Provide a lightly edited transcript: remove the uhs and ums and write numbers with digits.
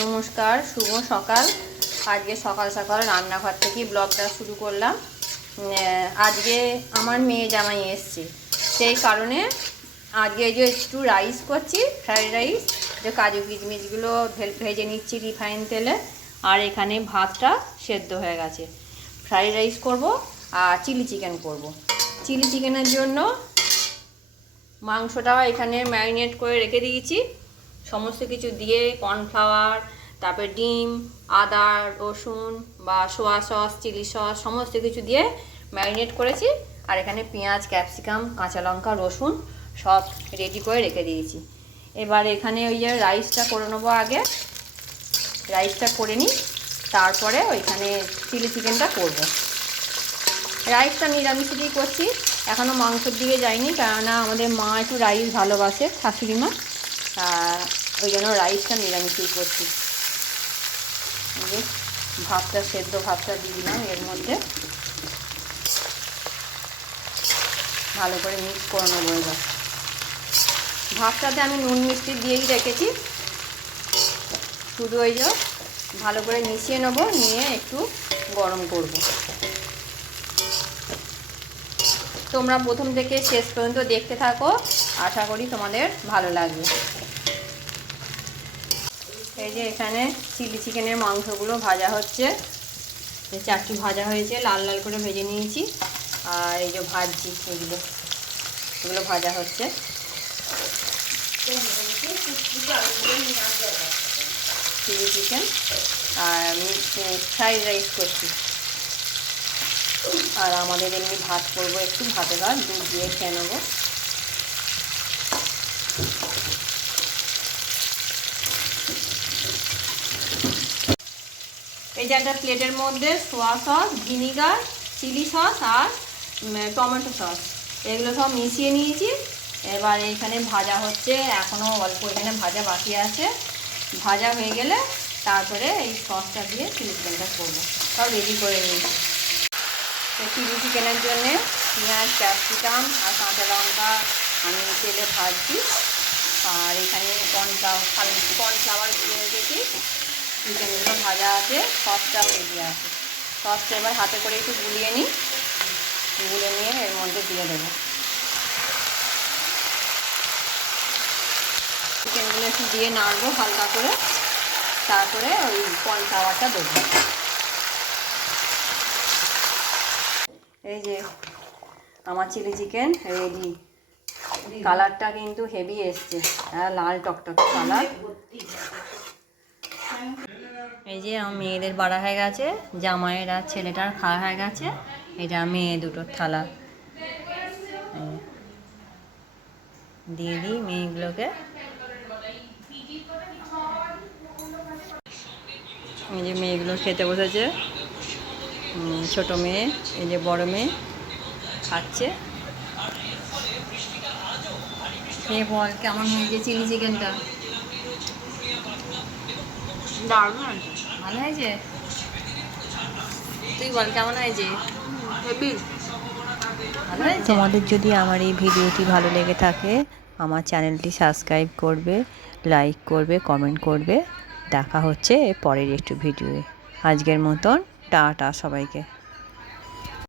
নমস্কার, শুভ সকাল। আজকে সকাল সকাল রান্নাঘর থেকেই ব্লগটা শুরু করলাম। আজকে আমার মেয়ে জামাই এসছে, সেই কারণে আজকে যে একটু রাইস করছি, ফ্রাইড রাইস। যে কাজু কিশমিশগুলো ভেজে নিচ্ছি রিফাইন তেলে। আর এখানে ভাতটা সেদ্ধ হয়ে গেছে। ফ্রাইড রাইস করব আর চিলি চিকেন করব। চিলি চিকেনের জন্য মাংসটা এখানে ম্যারিনেট করে রেখে দিয়েছি, সমস্ত কিছু দিয়ে কর্নফ্লাওয়ার, তারপরে ডিম, আদা, রসুন বা সোয়া সস, চিলি সস সমস্ত কিছু দিয়ে ম্যারিনেট করেছি। আর এখানে পেঁয়াজ, ক্যাপসিকাম, কাঁচা লঙ্কা, রসুন সব রেডি করে রেখে দিয়েছি। এবার এখানে ওই যে রাইসটা করে নেবো। আগে রাইসটা করে নিই, তারপরে ওইখানে চিলি চিকেনটা করব। রাইসটা নিরামিষ দিয়েই করছি, এখনও মাংসের দিকে যাইনি, কেননা আমাদের মা একটু রাইস ভালোবাসে, শাশুড়ি মা, ওই জন্য রাইসটা নিরামিষই করছি। ভাতটা সেদ্ধ ভাতটা দিয়ে দিলাম এর মধ্যে, ভালো করে মিক্স করে নেবো। এবার ভাতটাতে আমি নুন মিষ্টি দিয়েই রেখেছি, শুধু ওই যে ভালো করে মিশিয়ে নেবো, নিয়ে একটু গরম করব। তোমরা প্রথম থেকে শেষ পর্যন্ত দেখতে থাকো, আশা করি তোমাদের ভালো লাগবে। এই যে এখানে চিলি চিকেনের মাংসগুলো ভাজা হচ্ছে, চারটি ভাজা হয়েছে, লাল লাল করে ভেজে নিয়েছি। আর এই যে ভাজছি, এগুলো ভাজা হচ্ছে। চিলি চিকেন আর আমি ফ্রাইড রাইস করছি। আর আমাদের এমনি ভাত করবো, একটু ভাতের আর দুধ দিয়ে খেয়ে নেবো। এই যে একটা প্লেটের মধ্যে soya sauce, vinegar, chilli sauce আর টমেটো সস এগুলো সব মিশিয়ে নিয়েছি। এবার এইখানে ভাজা হচ্ছে, এখনও অল্প এখানে ভাজা বাকি আছে। ভাজা হয়ে গেলে তারপরে এই সসটা দিয়ে চিলি চিকেনটা করবো, সব রেডি করে নিয়েছি। চিলি চিকেনের জন্যে পেঁয়াজ, ক্যাপসিকাম আর কাঁচা লঙ্কা আমি তেলে ভাজছি। আর এখানে কর্নফ্লাওয়ার দিয়ে রেখেছি, চিকেনগুলো ভাজা আছে, সসটাও রেডি আছে। সসটা এবার হাতে করে একটু গুলিয়ে নিই, গুলে নিয়ে এর মধ্যে দিয়ে দেবো। চিকেনগুলো একটু দিয়ে নাড়বো হালকা করে, তারপরে ওই কর্নফ্লাওয়ারটা দেবো। এই যে আমার চিলি চিকেন রেডি। কালারটা কিন্তু হেভি এসছে, লাল টকটক কালার। এই যে আমার মেয়েদের বাড়া হয়ে গেছে, জামাইয়ের আর ছেলেটার খাওয়া হয়ে গেছে। এটা মেয়ে দুটোর থালা দিয়ে দিই মেয়েগুলোকে। এই যে মেয়েগুলো খেতে বসেছে, ছোট মেয়ে, এই যে বড় মেয়ে খাচ্ছে। খেয়ে বল কেমন হয়েছে চিলি চিকেনটা? দারুণ হয়েছে, ভালো হয়েছে। তুই বল কেমন হয়েছে? ভালো হয়েছে। তোমাদের যদি আমার এই ভিডিওটি ভালো লেগে থাকে, আমার চ্যানেলটি সাবস্ক্রাইব করবে, লাইক করবে, কমেন্ট করবে। দেখা হচ্ছে পরের একটু ভিডিওয়ে। আজকের মতন টাটা সবাইকে।